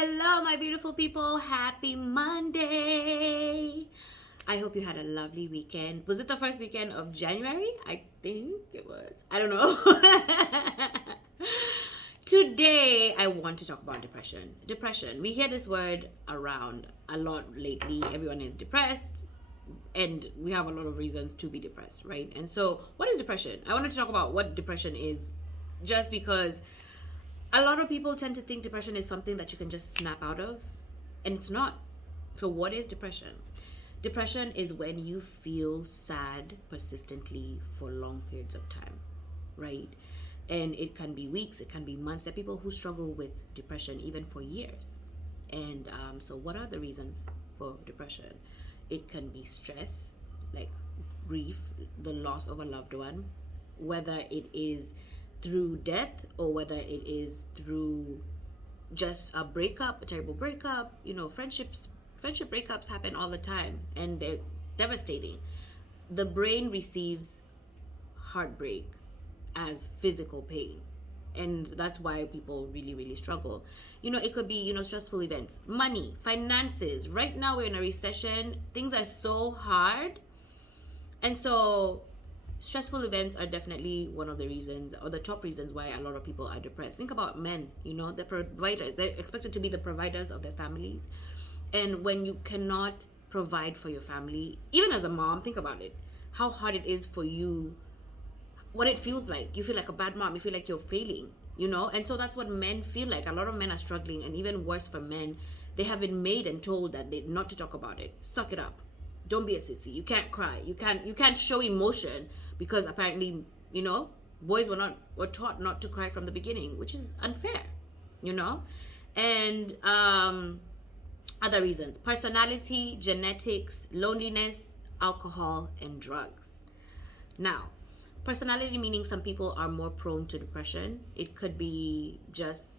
Hello, my beautiful people. Happy Monday. I hope you had a lovely weekend. Was it the first weekend of January? I think it was. I don't know. Today, I want to talk about depression. Depression. We hear this word around a lot lately. Everyone is depressed, and we have a lot of reasons to be depressed, right? And so, what is depression? I wanted to talk about what depression is just because a lot of people tend to think depression is something that you can just snap out of, and it's not. So, what is depression? Depression is when you feel sad persistently for long periods of time, right? And it can be weeks, it can be months. There are people who struggle with depression even for years. And so, what are the reasons for depression? It can be stress, like grief, the loss of a loved one, whether it is through death or whether it is through just a breakup, a terrible breakup. Friendship breakups happen all the time and they're devastating. The brain receives heartbreak as physical pain, and that's why people really, really struggle. It could be stressful events, money, finances. Right now we're in a recession, things are so hard, and so stressful events are definitely one of the reasons, or the top reasons, why a lot of people are depressed. Think about men, the providers. They're expected to be the providers of their families. And when you cannot provide for your family, even as a mom, think about it, how hard it is for you, what it feels like. You feel like a bad mom. You feel like you're failing, And so that's what men feel like. A lot of men are struggling, and even worse for men, they have been made and told that they not to talk about it. Suck it up. Don't be a sissy. You can't cry. You can't show emotion, because apparently, boys were taught not to cry from the beginning, which is unfair, And other reasons: personality, genetics, loneliness, alcohol, and drugs. Now, personality meaning some people are more prone to depression. It could be just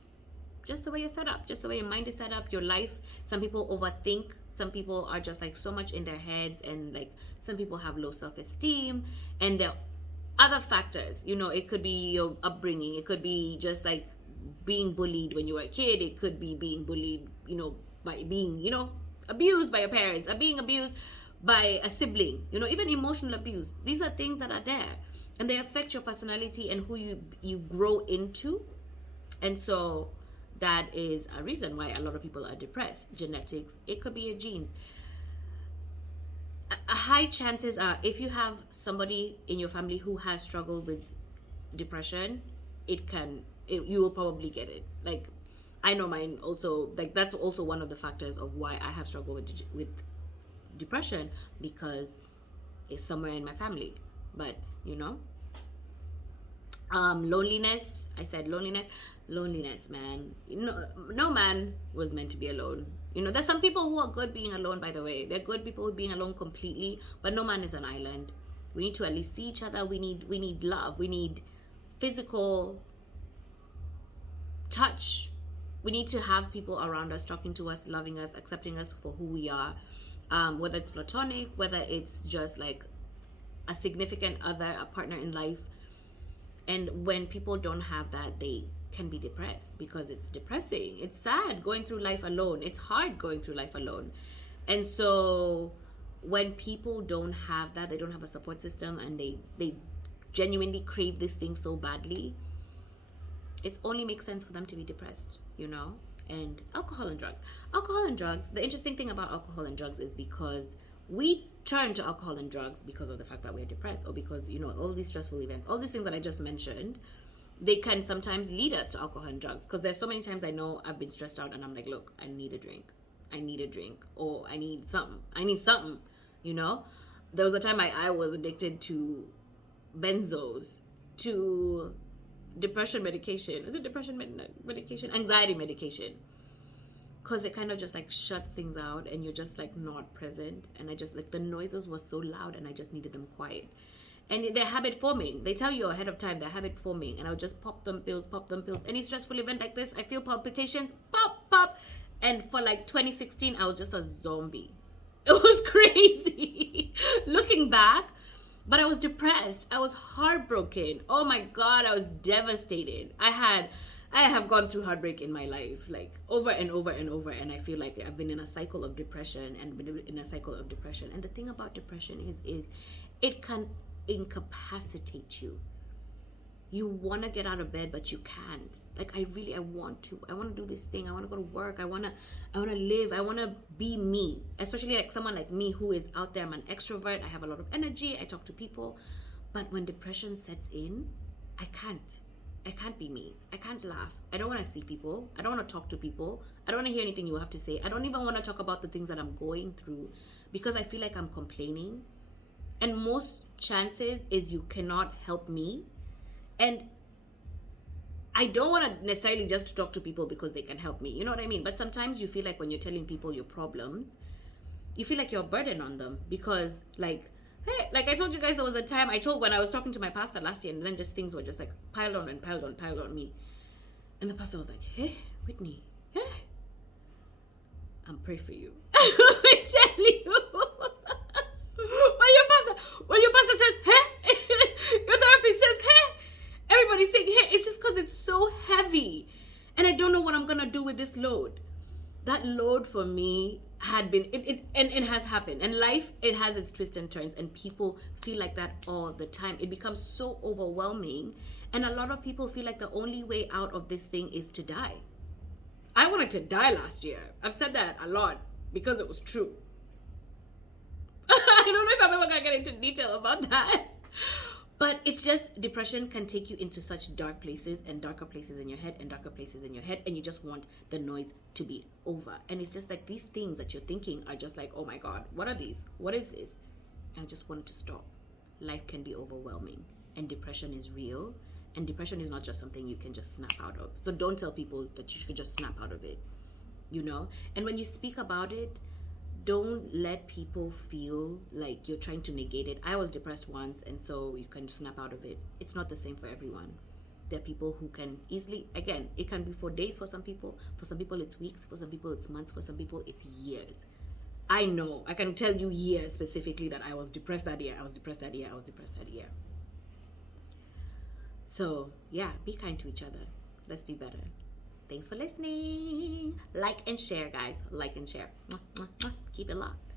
the way you're set up, just the way your mind is set up, your life. Some people overthink. Some people are just like so much in their heads, and like some people have low self-esteem, and there are other factors. It could be your upbringing. It could be just like being bullied when you were a kid. It could be being bullied, by being, abused by your parents, or being abused by a sibling, even emotional abuse. These are things that are there, and they affect your personality and who you grow into. And so that is a reason why a lot of people are depressed. Genetics, it could be your genes. High chances are, if you have somebody in your family who has struggled with depression, you will probably get it. Like, I know mine also, like that's also one of the factors of why I have struggled with depression, because it's somewhere in my family. But loneliness, I said loneliness, man. No man was meant to be alone. There's some people who are good being alone, by the way. They're good people being alone completely, but no man is an island. We need to at least see each other. We need love. We need physical touch. We need to have people around us, talking to us, loving us, accepting us for who we are. Whether it's platonic, whether it's just like a significant other, a partner in life. And when people don't have that, they can be depressed, because it's depressing. It's sad going through life alone. It's hard going through life alone. And so when people don't have that, they don't have a support system, and they genuinely crave this thing so badly, it only makes sense for them to be depressed, And alcohol and drugs, the interesting thing about alcohol and drugs is because we turn to alcohol and drugs because of the fact that we're depressed, or because, all these stressful events, all these things that I just mentioned, they can sometimes lead us to alcohol and drugs. Because there's so many times I know I've been stressed out and I'm like, look, I need a drink, or I need something, There was a time I was addicted to benzos, to depression medication. Is it depression medication? Anxiety medication. Because it kind of just like shuts things out, and you're just like not present. And I just like, the noises were so loud, and I just needed them quiet. And they're habit forming. They tell you ahead of time they're habit forming. And I would just pop them pills. Any stressful event like this, I feel palpitations, pop. And for like 2016, I was just a zombie. It was crazy. Looking back, but I was depressed. I was heartbroken. Oh my God, I was devastated. I had I have gone through heartbreak in my life, like over and over and over, and I feel like I've been in a cycle of depression and been in a cycle of depression. And the thing about depression is it can incapacitate you. You want to get out of bed, but you can't. Like I want to. I want to do this thing. I want to go to work. I want to live. I want to be me. Especially like someone like me who is out there. I'm an extrovert. I have a lot of energy. I talk to people. But when depression sets in, I can't. I can't be me. I can't laugh. I don't want to see people. I don't want to talk to people. I don't want to hear anything you have to say. I don't even want to talk about the things that I'm going through because I feel like I'm complaining. And most chances is you cannot help me. And I don't want to necessarily just talk to people because they can help me. You know what I mean? But sometimes you feel like when you're telling people your problems, you feel like you're a burden on them because like, hey, like I told you guys, there was a time when I was talking to my pastor last year, and then just things were just like piled on and piled on me. And the pastor was like, hey, Whitney, hey, I'm praying for you. I tell you. When your pastor says, hey, your therapist says, hey, everybody's saying, hey, it's just because it's so heavy. And I don't know what I'm going to do with this load. That load for me had been it has happened, and life, it has its twists and turns, and people feel like that all the time. It becomes so overwhelming, and a lot of people feel like the only way out of this thing is to die. I wanted to die last year. I've said that a lot because it was true. I don't know if I'm ever gonna get into detail about that, but it's just depression can take you into such dark places and darker places in your head and darker places in your head, and you just want the noise to be over. And it's just like these things that you're thinking are just like, oh my God, what are these? What is this? And I just want it to stop. Life can be overwhelming, and depression is real, and depression is not just something you can just snap out of. So don't tell people that you could just snap out of it, you know? And when you speak about it, don't let people feel like you're trying to negate it. I was depressed once, and so you can snap out of it. It's not the same for everyone. There are people who can easily, again, it can be for days for some people it's weeks, for some people it's months, for some people it's years. I know, I can tell you years specifically that I was depressed that year. So yeah, be kind to each other. Let's be better. Thanks for listening. Like and share, guys. Like and share. Keep it locked.